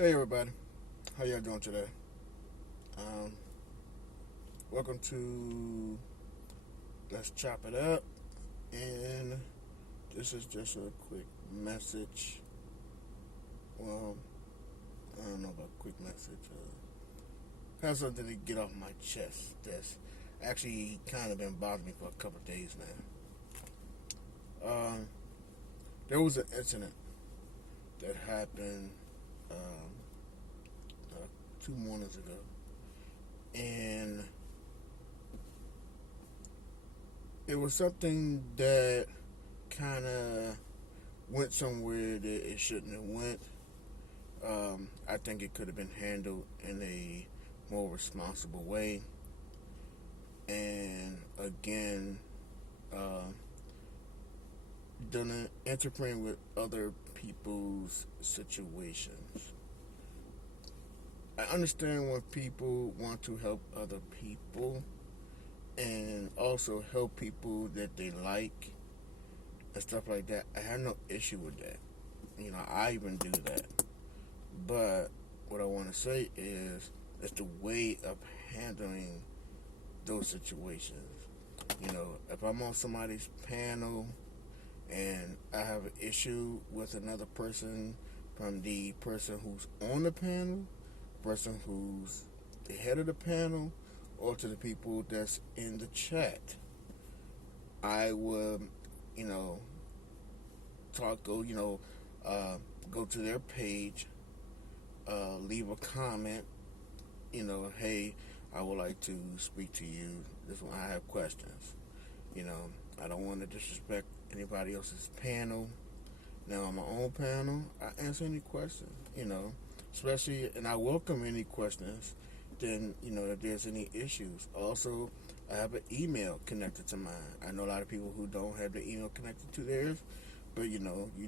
Hey everybody, how y'all doing today? Um, Welcome to Let's Chop It Up, and this is just a quick message. Well, I don't know about quick message. Have something to get off my chest that's actually kind of been bothering me for a couple of days now. There was an incident that happened um, 2 mornings ago, and it was something that kind of went somewhere that it shouldn't have went. I think it could have been handled in a more responsible way. And again, uh, done interfering with other people's situations. I understand when people want to help other people and also help people that they like and stuff like that. I have no issue with that. I even do that. But what I want to say is it's the way of handling those situations. If I'm on somebody's panel and I have an issue with another person, from the person who's on the panel, person who's the head of the panel, or to the people that's in the chat, I would, you know, talk, go to their page, leave a comment, hey, I would like to speak to you. This one, I have questions. You know, I don't want to disrespect anybody else's panel. Now, on my own panel, I answer any questions, especially, and I welcome any questions. Then, if there's any issues. Also, I have an email connected to mine. I know a lot of people who don't have the email connected to theirs, but, you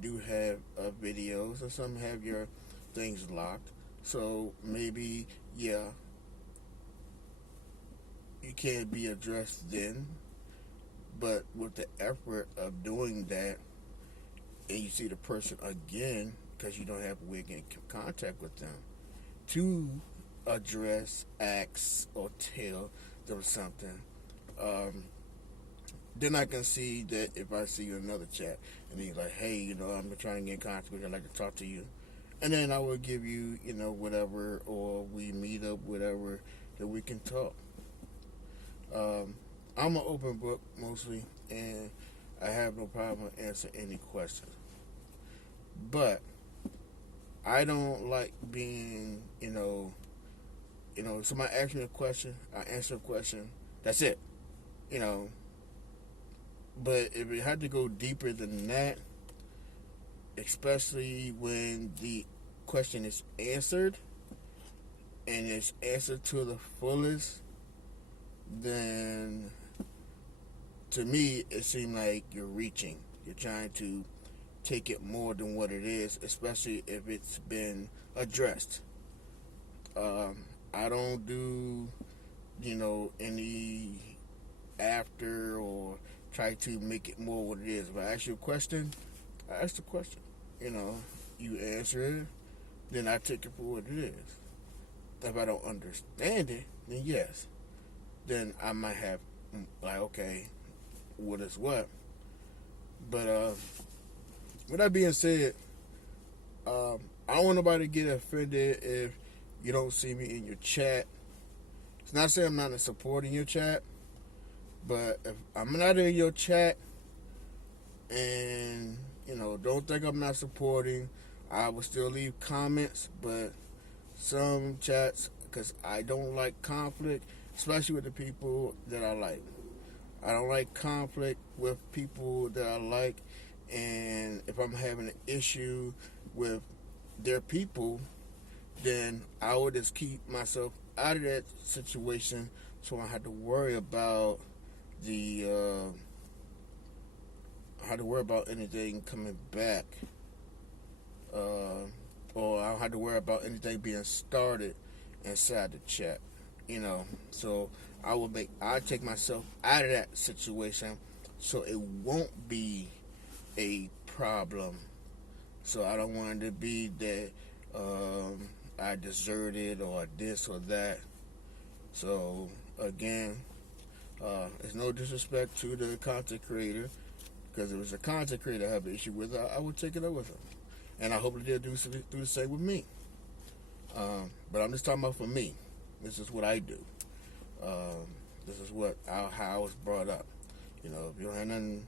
do have videos, and some have your things locked. So maybe, yeah, you can't be addressed then, but with the effort of doing that, and you see the person again because you don't have a way to get in contact with them to address, ask, or tell them something. Then I can see that if I see you in another chat and he's like, hey, I'm trying to get in contact with you, I'd like to talk to you. And then I will give you, whatever, or we meet up, whatever, that we can talk. I'm an open book mostly, and I have no problem answering any questions. But I don't like being, somebody asks me a question, I answer a question, that's it, you know. But if it had to go deeper than that, especially when the question is answered and it's answered to the fullest, then to me it seems like you're reaching. You're trying to take it more than what it is, especially if it's been addressed. I don't do, any after or try to make it more what it is. If I ask you a question, I ask the question. You answer it, then I take it for what it is. If I don't understand it, then yes. Then I might have, like, okay, what is what? But with that being said, I don't want nobody to get offended if you don't see me in your chat. It's not saying I'm not supporting your chat, but if I'm not in your chat and, don't think I'm not supporting, I will still leave comments, but some chats, because I don't like conflict, especially with the people that I like. I don't like conflict with people that I like, and if I'm having an issue with their people, then I would just keep myself out of that situation so I don't have to worry about anything coming back, or I don't have to worry about anything being started inside the chat. So I take myself out of that situation so it won't be a problem. So I don't want it to be that I deserted or this or that. So again, it's no disrespect to the content creator, because if it's a content creator I have an issue with, I would take it up with them, and I hope that they'll do the same with me. But I'm just talking about for me. This is what I do. This is how I was brought up. You know, if you don't have nothing,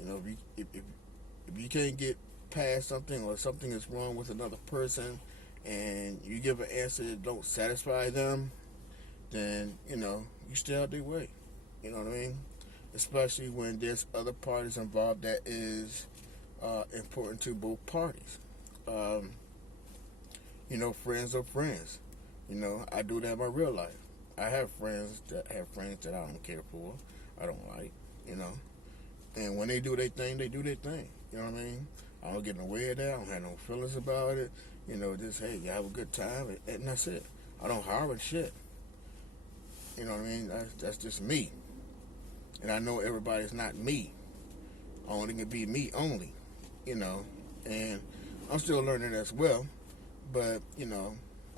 you know, if you can't get past something, or something is wrong with another person, and you give an answer that don't satisfy them, then, you know, you stay out their way. You know what I mean? Especially when there's other parties involved that is important to both parties. You know, friends are friends. You know, I do that in my real life. I have friends that I don't care for, I don't like, you know. And when they do their thing, they do their thing. You know what I mean? I don't get in the way of that. I don't have no feelings about it. You know, just, hey, you have a good time, and that's it. I don't harbor shit. You know what I mean? That's just me. And I know everybody's not me. Only can be me only, you know. And I'm still learning as well. But, you know,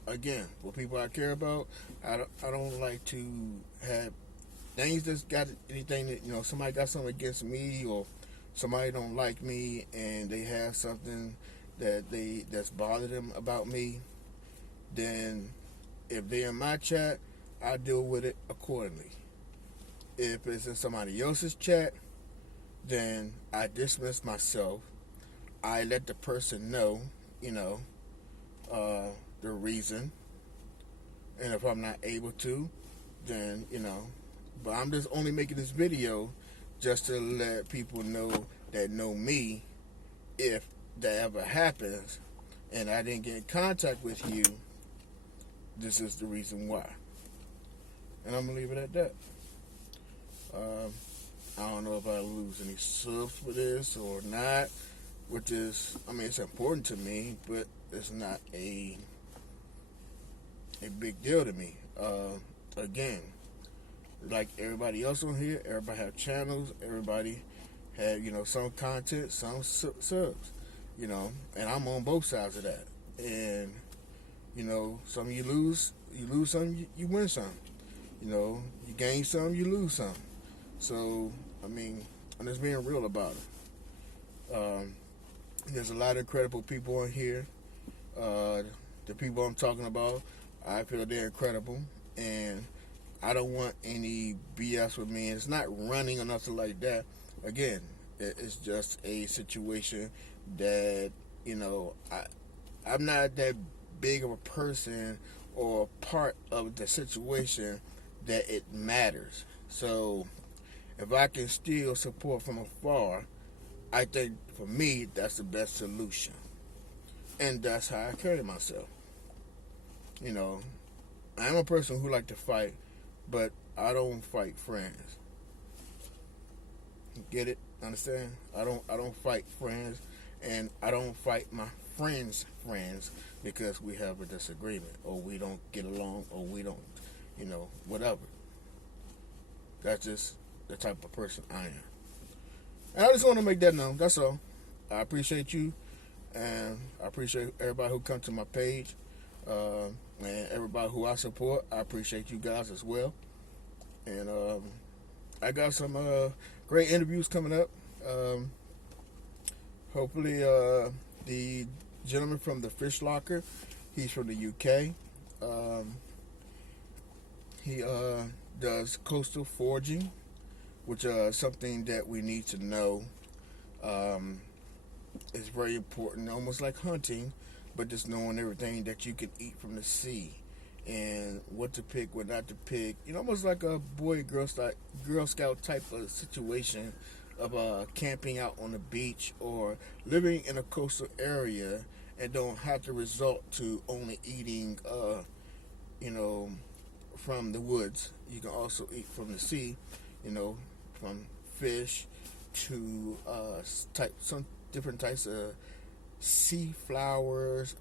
again, for people I care about, I don't like to have things that's got anything that, you know, somebody got something against me, or somebody don't like me and they have something that's bothered them about me, then if they're in my chat, I deal with it accordingly. If it's in somebody else's chat, then I dismiss myself. I let the person know, you know, the reason. And if I'm not able to, then, you know, but I'm just only making this video just to let people know that know me. If that ever happens and I didn't get in contact with you, this is the reason why. And I'm going to leave it at that. I don't know if I lose any subs for this or not, which is, I mean, it's important to me, but it's not a big deal to me. Again, like everybody else on here, everybody have channels, everybody have, you know, some content, some subs, you know, and I'm on both sides of that. And, you know, some you lose some, you win some. You know, you gain some, you lose some. So, I mean, I'm just being real about it. There's a lot of incredible people on here. The people I'm talking about, I feel they're incredible, and I don't want any BS with me. It's not running or nothing like that. Again, it's just a situation that, you know, I'm not that big of a person or part of the situation that it matters. So if I can still support from afar, I think for me that's the best solution. And that's how I carry myself. You know, I'm a person who like to fight, but I don't fight friends. Get it? Understand? I don't fight friends, and I don't fight my friends' friends because we have a disagreement, or we don't get along, or we don't, you know, whatever. That's just the type of person I am. And I just want to make that known. That's all. I appreciate you, and I appreciate everybody who come to my page, and everybody who I support. I appreciate you guys as well. And I got some great interviews coming up. Hopefully, the gentleman from the Fish Locker, he's from the UK. He does coastal foraging, which is something that we need to know. It's very important, almost like hunting, but just knowing everything that you can eat from the sea, and what to pick, what not to pick. You know, almost like a Girl Scout type of situation of camping out on the beach or living in a coastal area, and don't have to resort to only eating, you know, from the woods. You can also eat from the sea, you know, from fish to some different types of sea flowers,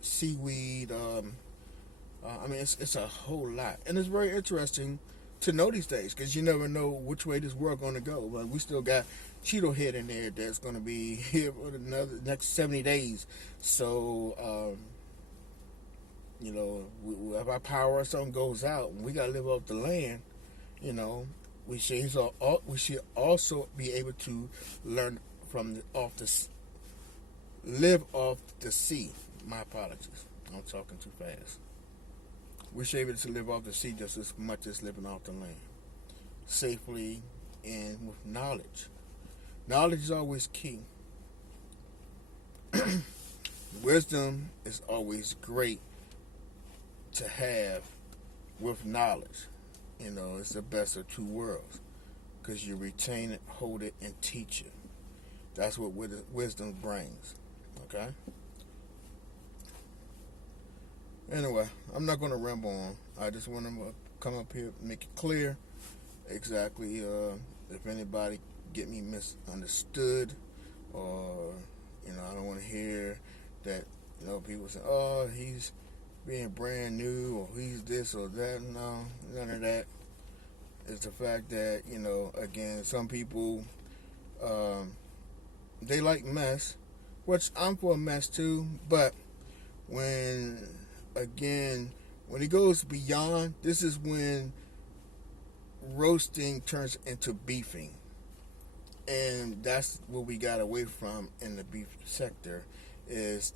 seaweed. I mean, it's a whole lot, and it's very interesting to know these things, because you never know which way this world going to go. But we still got Cheeto Head in there that's going to be here for next 70 days. So, if our power or something goes out, we gotta live off the land. You know, we should also be able to learn live off the sea. My apologies, I'm talking too fast. We should be able to live off the sea just as much as living off the land, safely and with knowledge. Knowledge is always key. Wisdom is always great to have with knowledge. It's the best of two worlds because you retain it, hold it, and teach it. That's what wisdom brings. Okay? Anyway, I'm not going to ramble on. I just want to come up here and make it clear exactly if anybody get me misunderstood, or I don't want to hear that people say, oh, he's being brand new, or he's this or that. No, none of that. It's the fact that again, some people they like mess, which I'm for a mess too. But when it goes beyond, this is when roasting turns into beefing. And that's what we got away from in the beef sector, is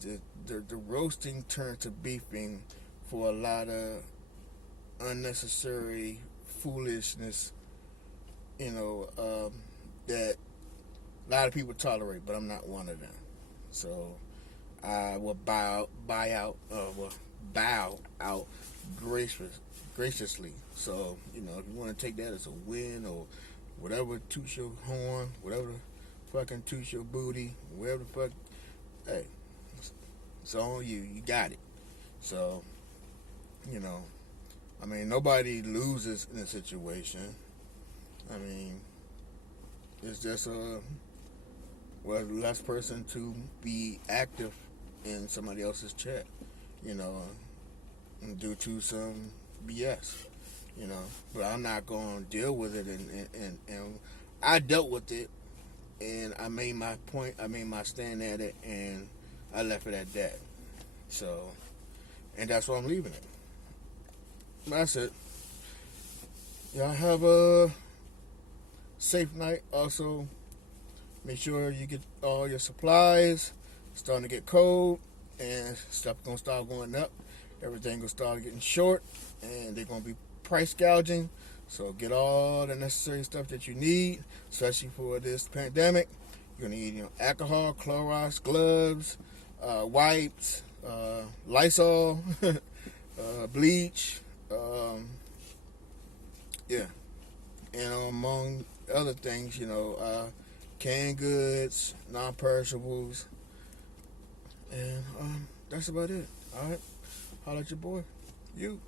the roasting turned to beefing for a lot of unnecessary foolishness, that a lot of people tolerate, but I'm not one of them. So I will bow out graciously. So if you want to take that as a win or whatever, toot your horn, whatever the fucking toot your booty, whatever the fuck, hey, it's on you. You got it. So, nobody loses in a situation. It's just less person to be active in somebody else's chat, due to some BS. But I'm not going to deal with it, and I dealt with it, and I made my point, I made my stand at it, and I left it at that. So, and that's why I'm leaving it. That's it. Y'all have a safe night. Also, make sure you get all your supplies. It's starting to get cold, and stuff gonna start going up. Everything gonna start getting short, and they're gonna be price gouging. So get all the necessary stuff that you need, especially for this pandemic. You're gonna need alcohol, Clorox, gloves, wipes, Lysol, bleach, yeah, and among other things, canned goods, non-perishables, and that's about it. All right, holla at your boy. You.